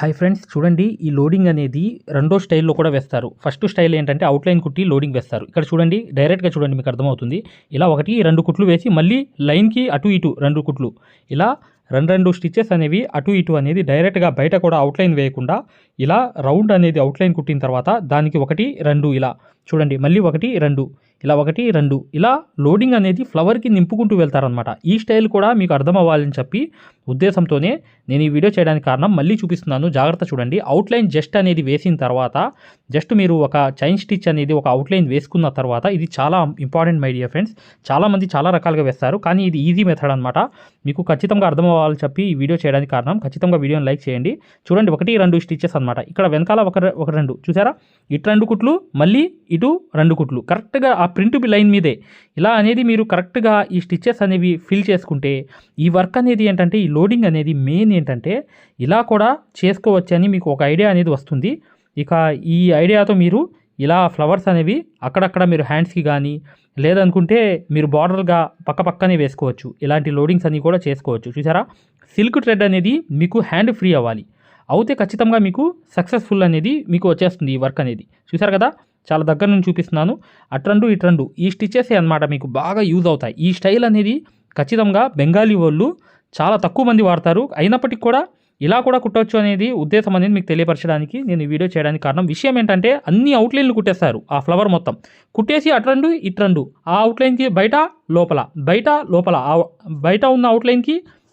Hi friends చూడండి ఈ loading అనేది రెండో స్టైల్లో కూడా వేస్తారు. ఫస్ట్ స్టైల్ ఏంటంటే అవుట్లైన్ కుట్టి లోడింగ్ వేస్తారు. ఇక్కడ చూడండి డైరెక్ట్గా చూడండి మీకు అర్థమవుతుంది. ఇలా ఒకటి రెండు కుట్లు వేసి మళ్ళీ లైన్కి అటు ఇటు రెండు కుట్లు. ఇలా రెండు రెండు స్టిచెస్ అనేవి అటు ఇటు అనేది డైరెక్ట్గా బయట కూడా అవుట్లైన్ వేయకుండా ఇలా రౌండ్ అనేది అవుట్లైన్ కుట్టిన తర్వాత దానికి ఒకటి రెండు ఇలా చూడండి మళ్ళీ ఒకటి రెండు ఇలా ఒకటి రెండు ఇలా లోడింగ్ అనేది ఫ్లవర్కి నింపుకుంటూ వెళ్తారనమాట ఈ స్టైల్ కూడా మీకు అర్థం అవ్వాలని చెప్పి ఉద్దేశంతోనే నేను ఈ వీడియో చేయడానికి కారణం మళ్ళీ చూపిస్తున్నాను. జాగ్రత్త చూడండి. అవుట్లైన్ జస్ట్ అనేది వేసిన తర్వాత జస్ట్ మీరు ఒక చైన్ స్టిచ్ అనేది ఒక అవుట్లైన్ వేసుకున్న తర్వాత ఇది చాలా ఇంపార్టెంట్ మై డియర్ ఫ్రెండ్స్. చాలామంది చాలా రకాలుగా వేస్తారు. కానీ ఇది ఈజీ మెథడ్ అనమాట మీకు ఖచ్చితంగా అర్థం అవ్వాలని చెప్పి ఈ వీడియో చేయడానికి కారణం. ఖచ్చితంగా వీడియోని లైక్ చేయండి. చూడండి ఒకటి రెండు స్టిచెస్ అనమాట ఇక్కడ వెనకాల ఒక ఒక రెండు. చూసారా? ఇటు రెండు కుట్లు మళ్ళీ ఇటు రెండు కుట్లు. కరెక్ట్గా ఆ ప్రింట్ లైన్ మీదే. ఇలా అనేది మీరు కరెక్ట్గా ఈ స్టిచెస్ అనేవి ఫిల్ చేసుకుంటే ఈ వర్క్ అనేది ఏంటంటే ఈ లోడింగ్ అనేది మెయిన్ ఏంటంటే ఇలా కూడా చేసుకోవచ్చని మీకు ఒక ఐడియా అనేది వస్తుంది. ఇక ఈ ఐడియాతో మీరు ఇలా ఫ్లవర్స్ అనేవి అక్కడక్కడ మీరు హ్యాండ్స్కి కానీ లేదనుకుంటే మీరు బార్డర్గా పక్క పక్కనే వేసుకోవచ్చు. ఇలాంటి లోడింగ్స్ అన్నీ కూడా చేసుకోవచ్చు. చూసారా సిల్క్ థ్రెడ్ అనేది మీకు హ్యాండ్ ఫ్రీ అవ్వాలి. అయితే ఖచ్చితంగా మీకు సక్సెస్ఫుల్ అనేది మీకు వచ్చేస్తుంది ఈ వర్క్ అనేది. చూసారు కదా? చాలా దగ్గర నుంచి చూపిస్తున్నాను. అట్రండు ఇట్రండు ఈ స్టిచెస్ అన్నమాట మీకు బాగా యూజ్ అవుతాయి. ఈ స్టైల్ అనేది ఖచ్చితంగా బెంగాలీ వాళ్ళు చాలా తక్కువ మంది వాడతారు. అయినప్పటికీ కూడా ఇలా కూడా కుట్టవచ్చు అనేది ఉద్దేశం అనేది మీకు తెలియపరచడానికి నేను ఈ వీడియో చేయడానికి కారణం. విషయం ఏంటంటే అన్ని అవుట్లైన్లు కుట్టేస్తారు ఆ ఫ్లవర్ మొత్తం. కుట్టేసి అట్రండు ఇట్రండు. ఆ అవుట్లైన్కి బయట లోపల. బయట లోపల. బయట ఉన్న అవుట్లైన్కి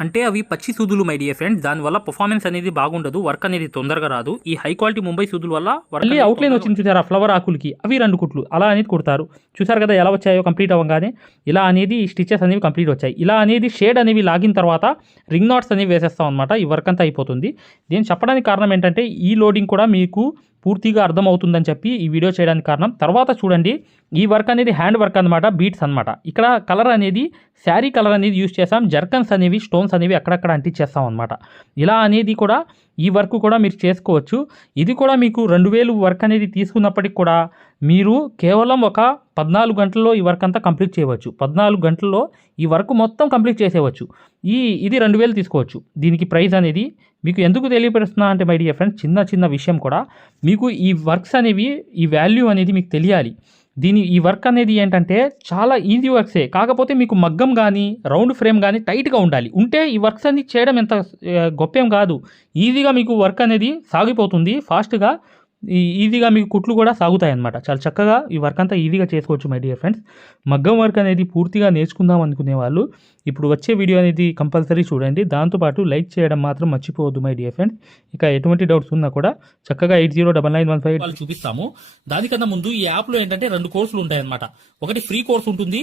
అంటే అవి పచ్చి సూదులు మై డియర్ ఫ్రెండ్స్ దానివల్ల పర్ఫార్మెన్స్ అనేది బాగుండదు వర్క్ అనేది తొందరగా రాదు. ఈ హై క్వాలిటీ ముంబై సూదుల వల్ల మళ్ళీ అవుట్లైన్ వచ్చింది చూసారా? ఫ్లవర్ ఆకులకి. అవి రెండు కుట్లు. అలా అనేది కుడతారు. చూసారు కదా ఎలా వచ్చాయో కంప్లీట్ అవ్వగానే ఇలా అనేది స్టిచెస్ అనేవి కంప్లీట్ వచ్చాయి. ఇలా అనేది షేడ్ అనేవి లాగిన తర్వాత రింగ్ నాట్స్ అనేవి వేసేస్తాం అనమాట ఈ వర్క్ అంతా అయిపోతుంది. దీన్ని చెప్పడానికి కారణం ఏంటంటే ఈ లోడింగ్ కూడా మీకు పూర్తిగా అర్థమవుతుందని చెప్పి ఈ వీడియో చేయడానికి కారణం. తర్వాత చూడండి ఈ వర్క్ అనేది హ్యాండ్ వర్క్ అనమాట బీట్స్ అనమాట ఇక్కడ కలర్ అనేది శారీ కలర్ అనేది యూస్ చేసాం జర్కన్స్ అనేవి స్టోన్స్ అనేవి అక్కడక్కడ అంటించేస్తాం అనమాట ఇలా అనేది కూడా ఈ వర్క్ కూడా మీరు చేసుకోవచ్చు. ఇది కూడా మీకు రెండు వేలు వర్క్ అనేది తీసుకున్నప్పటికి కూడా మీరు కేవలం ఒక పద్నాలుగు గంటల్లో ఈ వర్క్ అంతా కంప్లీట్ చేయవచ్చు. పద్నాలుగు గంటల్లో ఈ వర్క్ మొత్తం కంప్లీట్ చేసేయవచ్చు. ఈ ఇది రెండు వేలు తీసుకోవచ్చు. దీనికి ప్రైస్ అనేది మీకు ఎందుకు తెలియపరుస్తున్నా అంటే మై డియర్ ఫ్రెండ్స్ చిన్న చిన్న విషయం కూడా. మీకు ఈ వర్క్స్ అనేవి ఈ వాల్యూ అనేది మీకు తెలియాలి. దీని ఈ వర్క్ అనేది ఏంటంటే చాలా ఈజీ వర్క్సే. కాకపోతే మీకు మగ్గం కానీ రౌండ్ ఫ్రేమ్ కానీ టైట్గా ఉండాలి. ఉంటే ఈ వర్క్స్ అన్ని చేయడం ఎంత గొప్పేం కాదు. ఈజీగా మీకు వర్క్ అనేది సాగిపోతుంది. ఫాస్ట్గా ఈజీగా మీకు కుట్లు కూడా సాగుతాయి అన్నమాట చాలా చక్కగా ఈ వర్క్ అంతా ఈజీగా చేసుకోవచ్చు మై డియర్ ఫ్రెండ్స్ మగ్గం వర్క్ అనేది పూర్తిగా నేర్చుకుందాం అనుకునే వాళ్ళు ఇప్పుడు వచ్చే వీడియో అనేది కంపల్సరీ చూడండి. దాంతోపాటు లైక్ చేయడం మాత్రం మర్చిపోవద్దు మై డియర్ ఫ్రెండ్స్ ఇక ఎటువంటి డౌట్స్ ఉన్నా కూడా చక్కగా eight zero double nine one five చూపిస్తాము. దానికన్నా ముందు ఈ యాప్లో ఏంటంటే రెండు కోర్సులు ఉంటాయి అనమాట ఒకటి ఫ్రీ కోర్స్ ఉంటుంది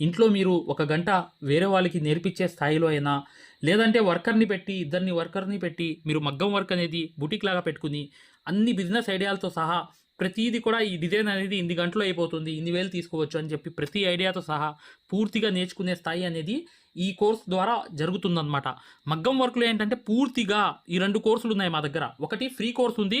ఇంట్లో మీరు ఒక గంట వేరే వాళ్ళకి నేర్పించే స్థాయిలో అయినా లేదంటే వర్కర్ని పెట్టి ఇద్దరిని వర్కర్ని పెట్టి మీరు మగ్గం వర్క్ అనేది బుటిక్ లాగా పెట్టుకుని అన్ని బిజినెస్ ఐడియాలతో సహా ప్రతిదీ కూడా ఈ డిజైన్ అనేది ఇన్ని గంటలో అయిపోతుంది ఇన్ని వేలు తీసుకోవచ్చు అని చెప్పి ప్రతి ఐడియాతో సహా పూర్తిగా నేర్చుకునే స్థాయి అనేది ఈ కోర్స్ ద్వారా జరుగుతుందన్నమాట. మగ్గం వర్క్లో ఏంటంటే పూర్తిగా ఈ రెండు కోర్సులు ఉన్నాయి మా దగ్గర. ఒకటి ఫ్రీ కోర్స్ ఉంది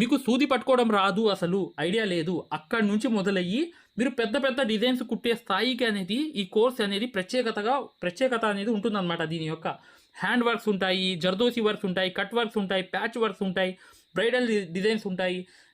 మీకు సూది పట్టుకోవడం రాదు అసలు ఐడియా లేదు. అక్కడి నుంచి మొదలయ్యి మీరు పెద్ద పెద్ద డిజైన్స్ కుట్టే స్థాయికి అనేది ఈ కోర్స్ అనేది ప్రత్యేకతగా ప్రత్యేకత అనేది ఉంటుందన్నమాట దీని యొక్క. హ్యాండ్ వర్క్స్ ఉంటాయి జర్దోసి వర్క్స్ ఉంటాయి కట్ వర్క్స్ ఉంటాయి ప్యాచ్ వర్క్స్ ఉంటాయి బ్రైడల్ డిజైన్స్ ఉంటాయి.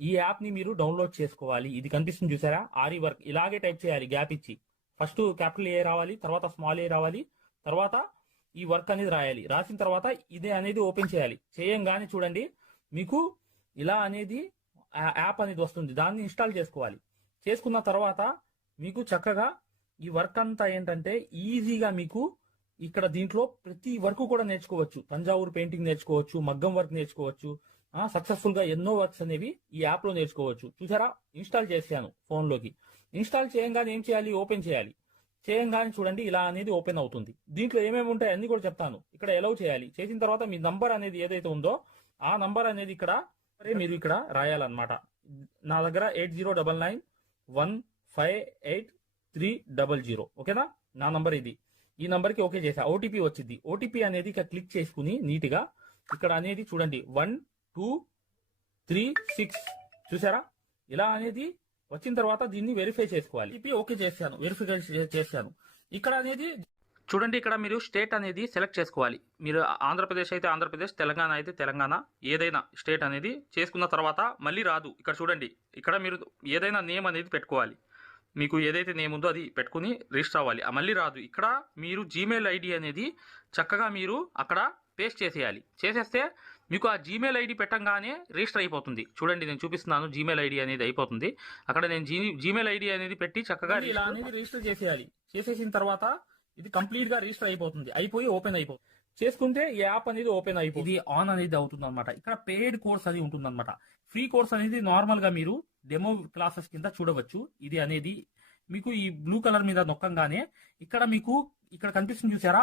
ఈ యాప్ని మీరు డౌన్లోడ్ చేసుకోవాలి. ఇది కనిపిస్తుంది చూసారా? ఆరి వర్క్. ఇలాగే టైప్ చేయాలి. గ్యాప్ ఇచ్చి. ఫస్ట్ క్యాపిటల్ ఏ రావాలి? తర్వాత స్మాల్ ఏ రావాలి? తర్వాత ఈ వర్క్ అనేది రాయాలి. రాసిన తర్వాత ఇదే అనేది ఓపెన్ చేయాలి. చేయంగానే చూడండి. మీకు ఇలా అనేది యాప్ అనేది వస్తుంది. దాన్ని ఇన్స్టాల్ చేసుకోవాలి. చేసుకున్న తర్వాత మీకు చక్కగా ఈ వర్క్ అంతా ఏంటంటే ఈజీగా మీకు ఇక్కడ దీంట్లో ప్రతి వర్క్ కూడా నేర్చుకోవచ్చు. తంజావూరు పెయింటింగ్ నేర్చుకోవచ్చు మగ్గం వర్క్ నేర్చుకోవచ్చు సక్సెస్ఫుల్గా ఎన్నో వర్క్స్ అనేవి ఈ యాప్లో నేర్చుకోవచ్చు. చూసారా? ఇన్స్టాల్ చేశాను ఫోన్లోకి. ఇన్స్టాల్ చేయంగానే ఏం చేయాలి? ఓపెన్ చేయాలి. చేయంగానే చూడండి ఇలా అనేది ఓపెన్ అవుతుంది. దీంట్లో ఏమేమి ఉంటాయి అన్ని కూడా చెప్తాను. ఇక్కడ ఎలవ్ చేయాలి. చేసిన తర్వాత మీ నంబర్ అనేది ఏదైతే ఉందో ఆ నంబర్ అనేది ఇక్కడ మీరు ఇక్కడ రాయాలన్నమాట. నా దగ్గర eight zero double nine one five eight three double zero. ఓకేనా? నా నంబర్ ఇది. ఈ నంబర్కి ఓకే చేసా. ఓటీపీ వచ్చింది. ఓటీపీ అనేది ఇక్కడ క్లిక్ చేసుకుని నీట్గా ఇక్కడ అనేది చూడండి. One two three six. చూసారా? ఇలా అనేది వచ్చిన తర్వాత దీన్ని వెరిఫై చేసుకోవాలి. ఓటీపీ ఓకే చేశాను. వెరిఫై చేశాను. ఇక్కడ అనేది చూడండి ఇక్కడ మీరు స్టేట్ అనేది సెలెక్ట్ చేసుకోవాలి. మీరు ఆంధ్రప్రదేశ్ అయితే ఆంధ్రప్రదేశ్ తెలంగాణ అయితే తెలంగాణ ఏదైనా స్టేట్ అనేది చేసుకున్న తర్వాత మళ్ళీ రాదు. ఇక్కడ చూడండి ఇక్కడ మీరు ఏదైనా నేమ్ అనేది పెట్టుకోవాలి. మీకు ఏదైతే నేమ్ ఉందో అది పెట్టుకుని రిజిస్టర్ అవ్వాలి. మళ్ళీ రాదు. ఇక్కడ మీరు జీమెయిల్ ఐడి అనేది చక్కగా మీరు అక్కడ పేస్ట్ చేసేయాలి. చేసేస్తే మీకు ఆ జీమెయిల్ ఐడి పెట్టంగానే రిజిస్టర్ అయిపోతుంది. చూడండి నేను చూపిస్తున్నాను జీమెయిల్ ఐడి అనేది అయిపోతుంది. అక్కడ నేను జీ జీమెయిల్ ఐడి అనేది పెట్టి చక్కగా ఇలా రిజిస్టర్ అనేది రిజిస్టర్ చేసేయాలి. చేసేసిన తర్వాత ఇది కంప్లీట్గా రిజిస్టర్ అయిపోతుంది. అయిపోయి ఓపెన్ అయిపోతుంది. చేసుకుంటే ఈ యాప్ అనేది ఓపెన్ అయిపోతుంది. ఇది ఆన్ అనేది అవుతుంది అనమాట ఇక్కడ పెయిడ్ కోర్స్ అనేది ఉంటుంది అనమాట ఫ్రీ కోర్స్ అనేది నార్మల్గా మీరు డెమో క్లాసెస్ కింద చూడవచ్చు. ఇది అనేది మీకు ఈ బ్లూ కలర్ మీద నొక్కంగానే ఇక్కడ మీకు ఇక్కడ కనిపిస్తుంది చూసారా?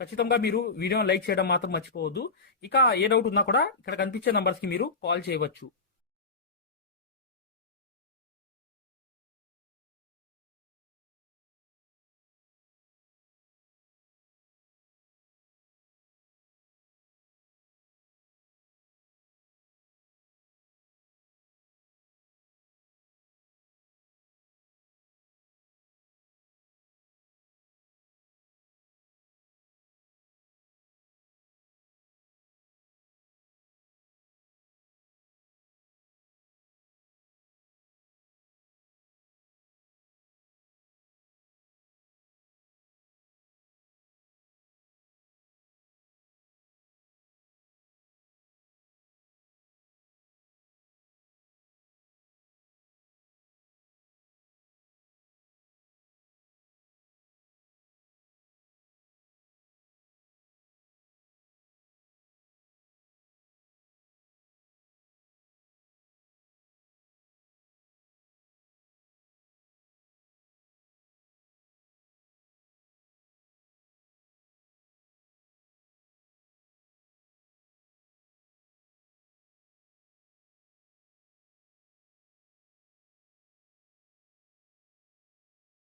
ఖచ్చితంగా మీరు వీడియోని లైక్ చేయడం మాత్రం మర్చిపోవద్దు. ఇక ఏ డౌట్ ఉన్నా కూడా ఇక్కడ కనిపించే నంబర్స్కి మీరు కాల్ చేయవచ్చు.